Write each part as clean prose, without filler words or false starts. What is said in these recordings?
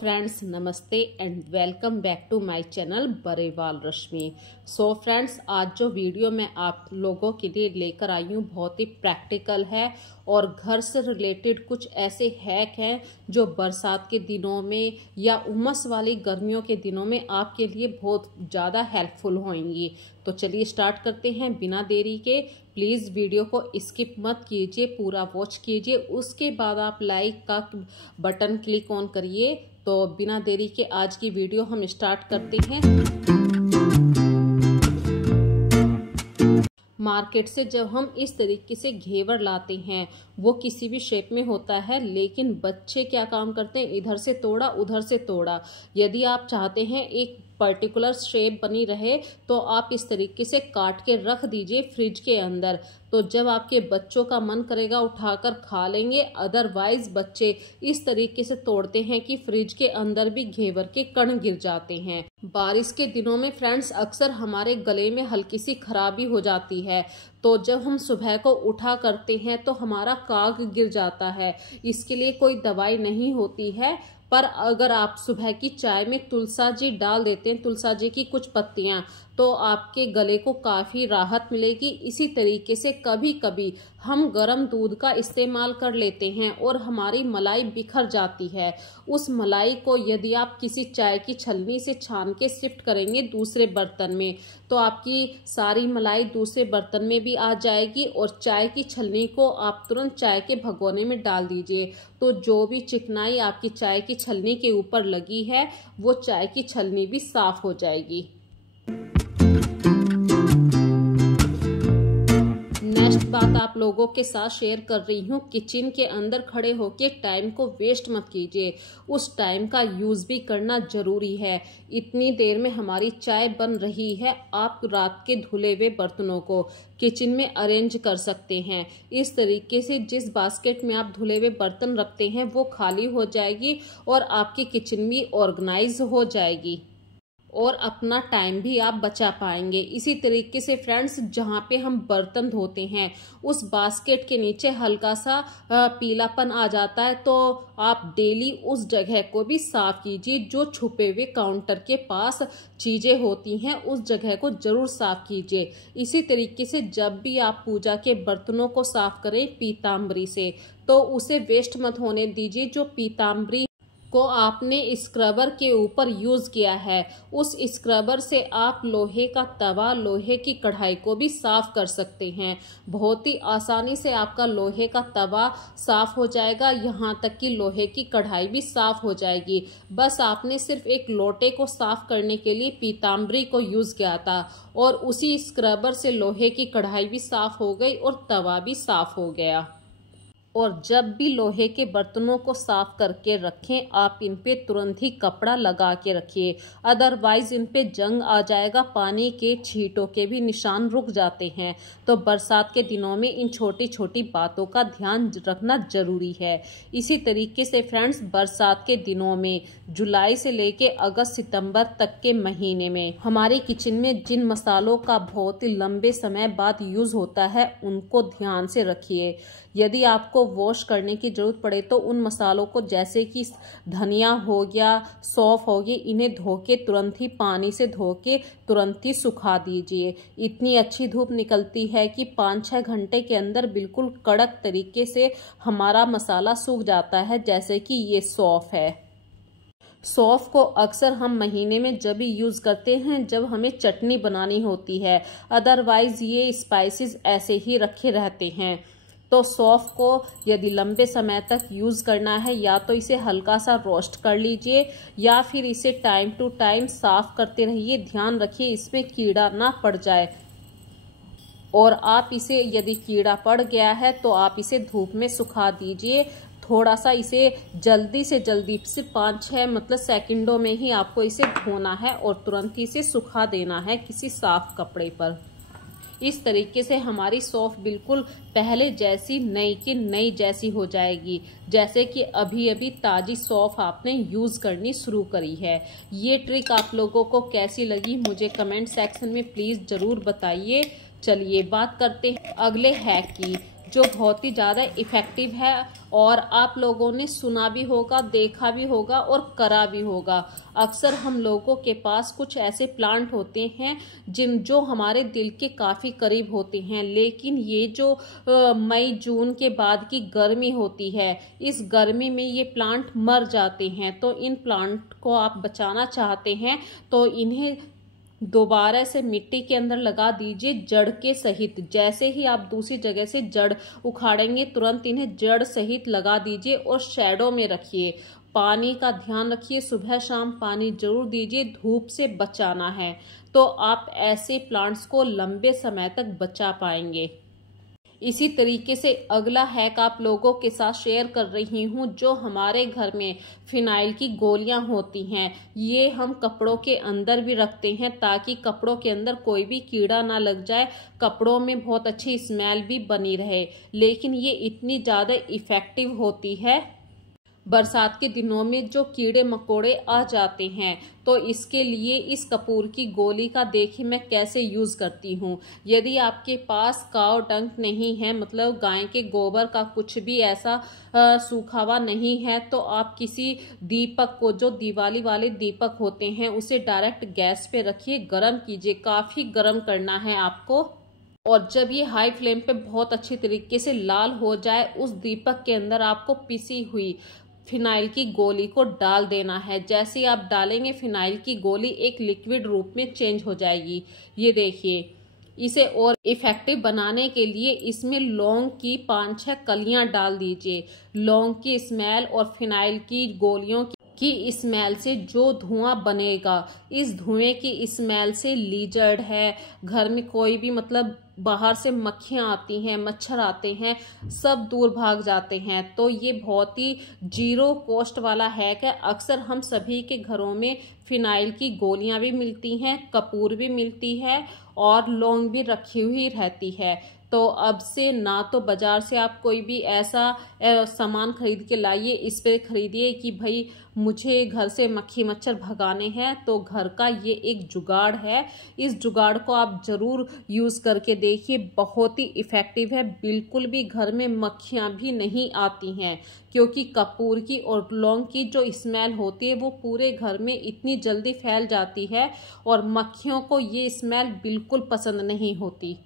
Friends, नमस्ते and welcome back to my channel Barewal Rashmi. So friends, आज जो वीडियो मैं आप लोगों के लिए लेकर आई हूँ बहुत ही प्रैक्टिकल है और घर से रिलेटेड कुछ ऐसे हैक हैं जो बरसात के दिनों में या उमस वाली गर्मियों के दिनों में आपके लिए बहुत ज़्यादा हेल्पफुल होंगी। तो चलिए स्टार्ट करते हैं बिना देरी के। प्लीज़ वीडियो को स्किप मत कीजिए, पूरा वॉच कीजिए, उसके बाद आप लाइक का बटन क्लिक ऑन करिए। तो बिना देरी के आज की वीडियो हम स्टार्ट करते हैं। मार्केट से जब हम इस तरीके से घेवर लाते हैं, वो किसी भी शेप में होता है, लेकिन बच्चे क्या काम करते हैं, इधर से तोड़ा उधर से तोड़ा। यदि आप चाहते हैं एक पर्टिकुलर शेप बनी रहे तो आप इस तरीके से काट के रख दीजिए फ्रिज के अंदर। तो जब आपके बच्चों का मन करेगा उठाकर खा लेंगे। अदरवाइज बच्चे इस तरीके से तोड़ते हैं कि फ्रिज के अंदर भी घेवर के कण गिर जाते हैं। बारिश के दिनों में फ्रेंड्स अक्सर हमारे गले में हल्की सी खराबी हो जाती है, तो जब हम सुबह को उठा करते हैं तो हमारा काग गिर जाता है। इसके लिए कोई दवाई नहीं होती है, पर अगर आप सुबह की चाय में तुलसा जी डाल देते हैं, तुलसा जी की कुछ पत्तियां, तो आपके गले को काफ़ी राहत मिलेगी। इसी तरीके से कभी कभी हम गर्म दूध का इस्तेमाल कर लेते हैं और हमारी मलाई बिखर जाती है। उस मलाई को यदि आप किसी चाय की छलनी से छान के शिफ्ट करेंगे दूसरे बर्तन में, तो आपकी सारी मलाई दूसरे बर्तन में भी आ जाएगी और चाय की छलनी को आप तुरंत चाय के भगोने में डाल दीजिए। तो जो भी चिकनाई आपकी चाय की छलनी के ऊपर लगी है, वो चाय की छलनी भी साफ हो जाएगी। नेक्स्ट बात आप लोगों के साथ शेयर कर रही हूँ, किचन के अंदर खड़े होके टाइम को वेस्ट मत कीजिए। उस टाइम का यूज भी करना जरूरी है। इतनी देर में हमारी चाय बन रही है, आप रात के धुले हुए बर्तनों को किचन में अरेंज कर सकते हैं। इस तरीके से जिस बास्केट में आप धुले हुए बर्तन रखते हैं वो खाली हो जाएगी और आपकी किचन भी ऑर्गेनाइज हो जाएगी और अपना टाइम भी आप बचा पाएंगे। इसी तरीके से फ्रेंड्स, जहाँ पे हम बर्तन धोते हैं उस बास्केट के नीचे हल्का सा पीलापन आ जाता है, तो आप डेली उस जगह को भी साफ कीजिए। जो छुपे हुए काउंटर के पास चीजें होती हैं उस जगह को जरूर साफ कीजिए। इसी तरीके से जब भी आप पूजा के बर्तनों को साफ करें पीताम्बरी से, तो उसे वेस्ट मत होने दीजिए। जो पीताम्बरी को आपने स्क्रबर के ऊपर यूज किया है, उस स्क्रबर से आप लोहे का तवा, लोहे की कढ़ाई को भी साफ कर सकते हैं। बहुत ही आसानी से आपका लोहे का तवा साफ हो जाएगा, यहाँ तक कि लोहे की कढ़ाई भी साफ हो जाएगी। बस आपने सिर्फ एक लोटे को साफ करने के लिए पीताम्बरी को यूज किया था और उसी स्क्रबर से लोहे की कढ़ाई भी साफ हो गई और तवा भी साफ हो गया। और जब भी लोहे के बर्तनों को साफ करके रखें, आप इन पे तुरंत ही कपड़ा लगा के रखिए, अदरवाइज इन पे जंग आ जाएगा। पानी के छींटों के भी निशान रुक जाते हैं। तो बरसात के दिनों में इन छोटी छोटी बातों का ध्यान रखना जरूरी है। इसी तरीके से फ्रेंड्स, बरसात के दिनों में जुलाई से लेके अगस्त सितंबर तक के महीने में हमारे किचन में जिन मसालों का बहुत ही लंबे समय बाद यूज होता है, उनको ध्यान से रखिए। यदि आपको वॉश करने की जरूरत पड़े तो उन मसालों को, जैसे कि धनिया हो गया, सौंफ हो गई, इन्हें धो के तुरंत ही पानी से धो के तुरंत ही सुखा दीजिए। इतनी अच्छी धूप निकलती है कि 5-6 घंटे के अंदर बिल्कुल कड़क तरीके से हमारा मसाला सूख जाता है। जैसे कि ये सौंफ है। सौंफ को अक्सर हम महीने में जब भी यूज़ करते हैं जब हमें चटनी बनानी होती है, अदरवाइज ये स्पाइसेस ऐसे ही रखे रहते हैं। तो सौंफ को यदि लंबे समय तक यूज़ करना है, या तो इसे हल्का सा रोस्ट कर लीजिए या फिर इसे टाइम टू टाइम साफ करते रहिए। ध्यान रखिए इसमें कीड़ा ना पड़ जाए। और आप इसे, यदि कीड़ा पड़ गया है तो आप इसे धूप में सुखा दीजिए। थोड़ा सा इसे जल्दी से जल्दी, सिर्फ 5-6 सेकंडों में ही आपको इसे धोना है और तुरंत ही इसे सुखा देना है किसी साफ कपड़े पर। इस तरीके से हमारी सौंफ बिल्कुल पहले जैसी, नई की नई जैसी हो जाएगी, जैसे कि अभी अभी ताजी सौंफ आपने यूज करनी शुरू करी है। ये ट्रिक आप लोगों को कैसी लगी मुझे कमेंट सेक्शन में प्लीज जरूर बताइए। चलिए बात करते हैं अगले हैक की, जो बहुत ही ज़्यादा इफ़ेक्टिव है और आप लोगों ने सुना भी होगा, देखा भी होगा और करा भी होगा। अक्सर हम लोगों के पास कुछ ऐसे प्लांट होते हैं जो हमारे दिल के काफ़ी करीब होते हैं, लेकिन ये जो मई जून के बाद की गर्मी होती है, इस गर्मी में ये प्लांट मर जाते हैं। तो इन प्लांट को आप बचाना चाहते हैं तो इन्हें दोबारा से मिट्टी के अंदर लगा दीजिए, जड़ के सहित। जैसे ही आप दूसरी जगह से जड़ उखाड़ेंगे, तुरंत इन्हें जड़ सहित लगा दीजिए और शैडो में रखिए। पानी का ध्यान रखिए, सुबह शाम पानी जरूर दीजिए, धूप से बचाना है। तो आप ऐसे प्लांट्स को लंबे समय तक बचा पाएंगे। इसी तरीके से अगला हैक आप लोगों के साथ शेयर कर रही हूँ। जो हमारे घर में फिनाइल की गोलियां होती हैं, ये हम कपड़ों के अंदर भी रखते हैं ताकि कपड़ों के अंदर कोई भी कीड़ा ना लग जाए, कपड़ों में बहुत अच्छी स्मेल भी बनी रहे। लेकिन ये इतनी ज़्यादा इफ़ेक्टिव होती है बरसात के दिनों में जो कीड़े मकोड़े आ जाते हैं। तो इसके लिए इस कपूर की गोली का देखिए मैं कैसे यूज़ करती हूँ। यदि आपके पास काव डंक नहीं है, मतलब गाय के गोबर का कुछ भी ऐसा सूखा हुआ नहीं है, तो आप किसी दीपक को, जो दिवाली वाले दीपक होते हैं, उसे डायरेक्ट गैस पे रखिए, गर्म कीजिए। काफ़ी गर्म करना है आपको। और जब ये हाई फ्लेम पे बहुत अच्छी तरीके से लाल हो जाए, उस दीपक के अंदर आपको पिसी हुई फिनाइल की गोली को डाल देना है। जैसे आप डालेंगे, फिनाइल की गोली एक लिक्विड रूप में चेंज हो जाएगी। ये देखिए। इसे और इफेक्टिव बनाने के लिए इसमें लौंग की 5-6 कलियां डाल दीजिए। लौंग की स्मेल और फिनाइल की गोलियों की स्मेल से जो धुआं बनेगा, इस धुएं की स्मेल से लीजर्ड है, घर में कोई भी मतलब बाहर से मक्खियाँ आती हैं, मच्छर आते हैं, सब दूर भाग जाते हैं। तो ये बहुत ही जीरो कॉस्ट वाला हैक है। अक्सर हम सभी के घरों में फिनाइल की गोलियां भी मिलती हैं, कपूर भी मिलती है और लौंग भी रखी हुई रहती है। तो अब से ना तो बाजार से आप कोई भी ऐसा सामान खरीद के लाइए, इस पे खरीदिए कि भाई मुझे घर से मक्खी मच्छर भगाने हैं। तो घर का ये एक जुगाड़ है, इस जुगाड़ को आप ज़रूर यूज़ करके देखिए, बहुत ही इफ़ेक्टिव है। बिल्कुल भी घर में मक्खियाँ भी नहीं आती हैं, क्योंकि कपूर की और लौंग की जो स्मेल होती है वो पूरे घर में इतनी जल्दी फैल जाती है और मक्खियों को ये स्मेल बिल्कुल पसंद नहीं होती।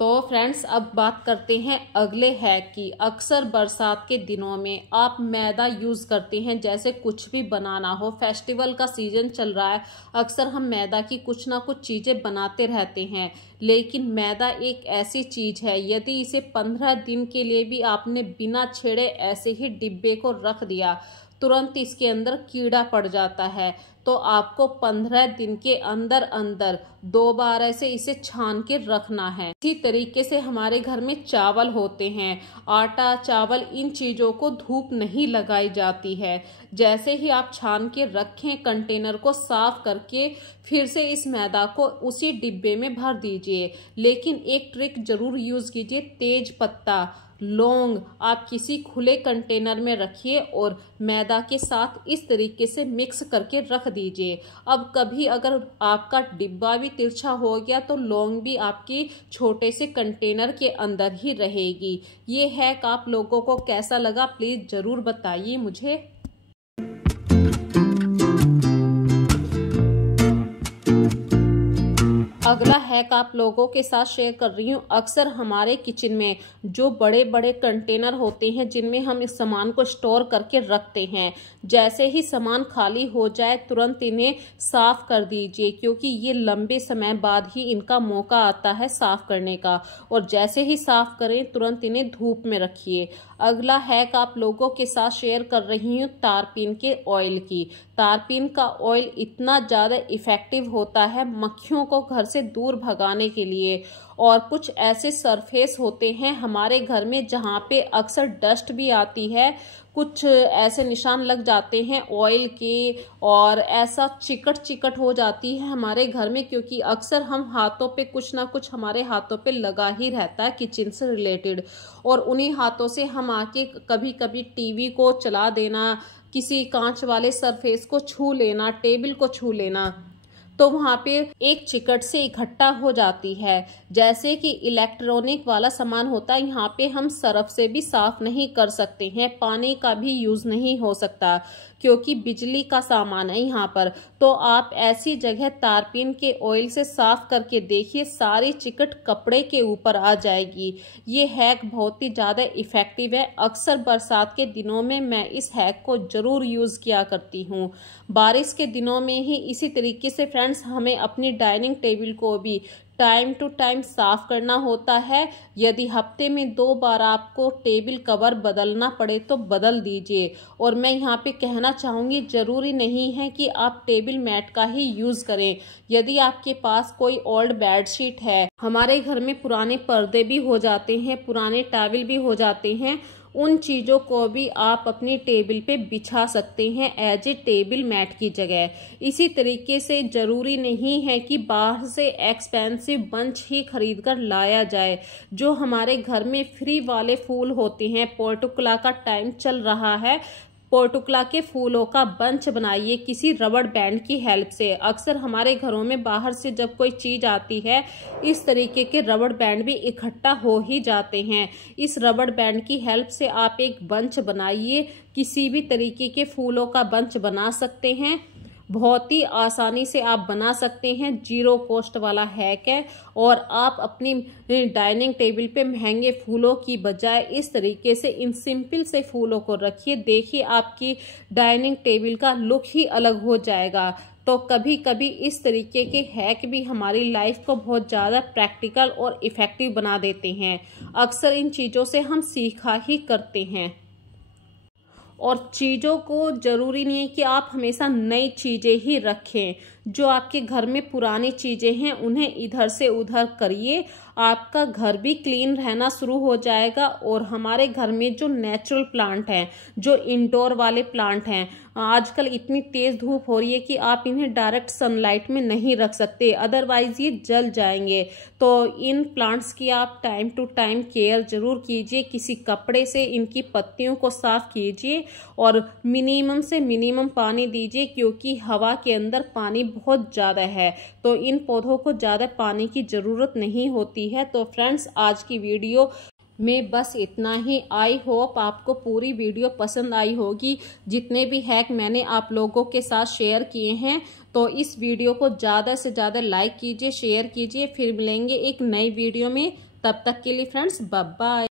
तो फ्रेंड्स, अब बात करते हैं अगले हैक की। अक्सर बरसात के दिनों में आप मैदा यूज़ करते हैं, जैसे कुछ भी बनाना हो, फेस्टिवल का सीज़न चल रहा है, अक्सर हम मैदा की कुछ ना कुछ चीज़ें बनाते रहते हैं। लेकिन मैदा एक ऐसी चीज़ है, यदि इसे 15 दिन के लिए भी आपने बिना छेड़े ऐसे ही डिब्बे को रख दिया, तुरंत इसके अंदर कीड़ा पड़ जाता है। तो आपको 15 दिन के अंदर अंदर 2 बार ऐसे इसे छान के रखना है। इसी तरीके से हमारे घर में चावल होते हैं, आटा, चावल, इन चीज़ों को धूप नहीं लगाई जाती है। जैसे ही आप छान के रखें, कंटेनर को साफ करके फिर से इस मैदा को उसी डिब्बे में भर दीजिए। लेकिन एक ट्रिक जरूर यूज़ कीजिए, तेज पत्ता, लौंग आप किसी खुले कंटेनर में रखिए और मैदा के साथ इस तरीके से मिक्स करके रख दीजिए। अब कभी अगर आपका डिब्बा भी तिरछा हो गया तो लौंग भी आपकी छोटे से कंटेनर के अंदर ही रहेगी। ये हैक आप लोगों को कैसा लगा प्लीज़ ज़रूर बताइए मुझे। अगला हैक आप लोगों के साथ शेयर कर रही हूँ। अक्सर हमारे किचन में जो बड़े बड़े कंटेनर होते हैं जिनमें हम इस सामान को स्टोर करके रखते हैं, जैसे ही सामान खाली हो जाए तुरंत इन्हें साफ कर दीजिए, क्योंकि ये लंबे समय बाद ही इनका मौका आता है साफ करने का। और जैसे ही साफ करें तुरंत इन्हें धूप में रखिए। अगला हैक आप लोगों के साथ शेयर कर रही हूँ तारपीन के ऑयल की। तारपीन का ऑयल इतना ज़्यादा इफ़ेक्टिव होता है मक्खियों को घर से दूर भगाने के लिए। और कुछ ऐसे सरफेस होते हैं हमारे घर में जहाँ पे अक्सर डस्ट भी आती है, कुछ ऐसे निशान लग जाते हैं ऑयल के, और ऐसा चिकट चिकट हो जाती है हमारे घर में, क्योंकि अक्सर हम हाथों पे कुछ ना कुछ हमारे हाथों पे लगा ही रहता है किचन से रिलेटेड। और उन्हीं हाथों से हम आके कभी कभी टीवी को चला देना, किसी कांच वाले सरफेस को छू लेना, टेबल को छू लेना, तो वहाँ पे एक चिकट से इकट्ठा हो जाती है। जैसे कि इलेक्ट्रॉनिक वाला सामान होता है, यहाँ पे हम सर्फ से भी साफ नहीं कर सकते हैं, पानी का भी यूज नहीं हो सकता क्योंकि बिजली का सामान है यहाँ पर। तो आप ऐसी जगह तारपीन के ऑयल से साफ करके देखिए, सारी चिकट कपड़े के ऊपर आ जाएगी। ये हैक बहुत ही ज़्यादा इफेक्टिव है। अक्सर बरसात के दिनों में मैं इस हैक को ज़रूर यूज़ किया करती हूँ। बारिश के दिनों में ही इसी तरीके से फ्रेंड्स हमें अपनी डाइनिंग टेबल को भी टाइम टू टाइम साफ करना होता है। यदि हफ्ते में 2 बार आपको टेबल कवर बदलना पड़े तो बदल दीजिए। और मैं यहाँ पे कहना चाहूँगी, ज़रूरी नहीं है कि आप टेबल मैट का ही यूज़ करें। यदि आपके पास कोई ओल्ड बेडशीट है, हमारे घर में पुराने पर्दे भी हो जाते हैं, पुराने टॉवल भी हो जाते हैं, उन चीज़ों को भी आप अपनी टेबल पे बिछा सकते हैं एज ए टेबल मैट की जगह। इसी तरीके से ज़रूरी नहीं है कि बाहर से एक्सपेंसिव बंच ही खरीद कर लाया जाए। जो हमारे घर में फ्री वाले फूल होते हैं, पोर्टुकला का टाइम चल रहा है, पोर्टुकला के फूलों का बंच बनाइए किसी रबड़ बैंड की हेल्प से। अक्सर हमारे घरों में बाहर से जब कोई चीज़ आती है, इस तरीके के रबड़ बैंड भी इकट्ठा हो ही जाते हैं। इस रबड़ बैंड की हेल्प से आप एक बंच बनाइए, किसी भी तरीके के फूलों का बंच बना सकते हैं। बहुत ही आसानी से आप बना सकते हैं, 0 कॉस्ट वाला हैक है। और आप अपनी डाइनिंग टेबल पे महंगे फूलों की बजाय इस तरीके से इन सिंपल से फूलों को रखिए। देखिए आपकी डाइनिंग टेबल का लुक ही अलग हो जाएगा। तो कभी कभी इस तरीके के हैक भी हमारी लाइफ को बहुत ज़्यादा प्रैक्टिकल और इफ़ेक्टिव बना देते हैं। अक्सर इन चीज़ों से हम सीखा ही करते हैं। और चीज़ों को ज़रूरी नहीं है कि आप हमेशा नई चीज़ें ही रखें। जो आपके घर में पुरानी चीज़ें हैं उन्हें इधर से उधर करिए, आपका घर भी क्लीन रहना शुरू हो जाएगा। और हमारे घर में जो नेचुरल प्लांट हैं, जो इंडोर वाले प्लांट हैं, आजकल इतनी तेज़ धूप हो रही है कि आप इन्हें डायरेक्ट सनलाइट में नहीं रख सकते, अदरवाइज ये जल जाएंगे। तो इन प्लांट्स की आप टाइम टू टाइम केयर ज़रूर कीजिए। किसी कपड़े से इनकी पत्तियों को साफ कीजिए और मिनिमम से मिनिमम पानी दीजिए, क्योंकि हवा के अंदर पानी बहुत ज़्यादा है। तो इन पौधों को ज़्यादा पानी की ज़रूरत नहीं होती है। तो फ्रेंड्स, आज की वीडियो में बस इतना ही। आई होप आपको पूरी वीडियो पसंद आई होगी। जितने भी हैक मैंने आप लोगों के साथ शेयर किए हैं, तो इस वीडियो को ज़्यादा से ज़्यादा लाइक कीजिए, शेयर कीजिए। फिर मिलेंगे एक नई वीडियो में। तब तक के लिए फ्रेंड्स, बाय बाय।